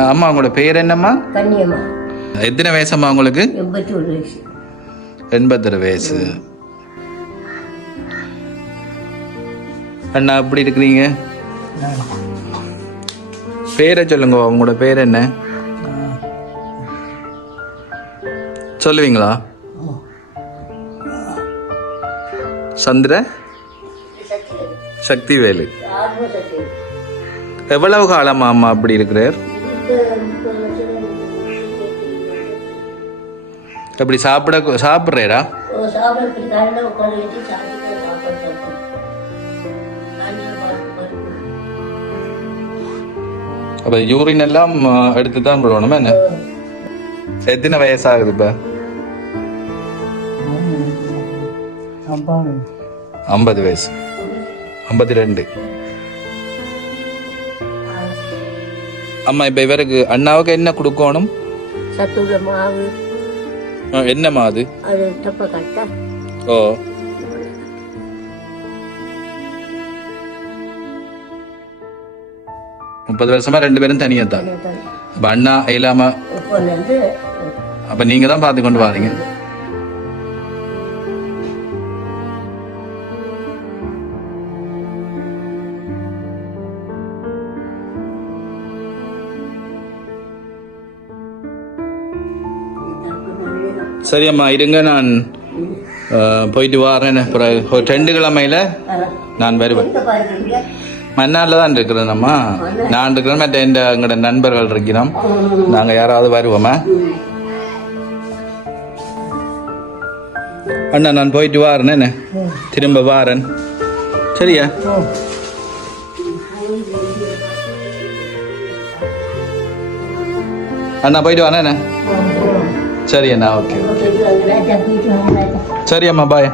அம்மா உங்களோட பேர் என்னம்மா? எத்தனை வயசம்மா உங்களுக்கு? எண்பத்தொரு வயசு. அண்ணா எப்படி இருக்கிறீங்க? பேரை சொல்லுங்க உங்களோட பேர் என்ன? சொல்லுவீங்களா? சந்திர? சக்திவேலு. எவ்வளவு காலமா அம்மா அப்படி இருக்கிறார்? அப்படி சாப்பிட சாப்பிட்றேடா. அப்போ யூரின் எல்லாம் எடுத்து தான் விடணுமா என்ன? எத்தனை வயசாகுது இப்போ? ஐம்பது வயசு. ஐம்பத்தி ரெண்டு. அம்மா இப்போ இவருக்கு அண்ணாவுக்கு என்ன கொடுக்கணும்? சத்துள்ள மாவு. அஹ், என்னம்மா அது அது தப்ப கட்டா ஓ. முப்பது வருஷமா ரெண்டு பேரும் தனியா தான். அப்ப அண்ணா இல்லாம அப்ப நீங்க தான் பார்த்து கொண்டு வாரீங்க. சரி அம்மா இருங்க நான் போயிட்டு வரேன். அப்புறம் ஒரு ரெண்டு கிழமையில நான் வருவேன். எங்க தான் இருக்கிறேன் நான் இருக்கிறேன் மற்ற எந்த எங்களோட நண்பர்கள் இருக்கிறோம். நாங்கள் யாராவது வருவோமா? அண்ணா நான் போயிட்டு வாரேன் திரும்ப வாரேன். சரியா? அண்ணா போயிட்டு வரேன் என்ன? சரி அண்ணா ஓகே ராஜா சரி அம்மா பாய்.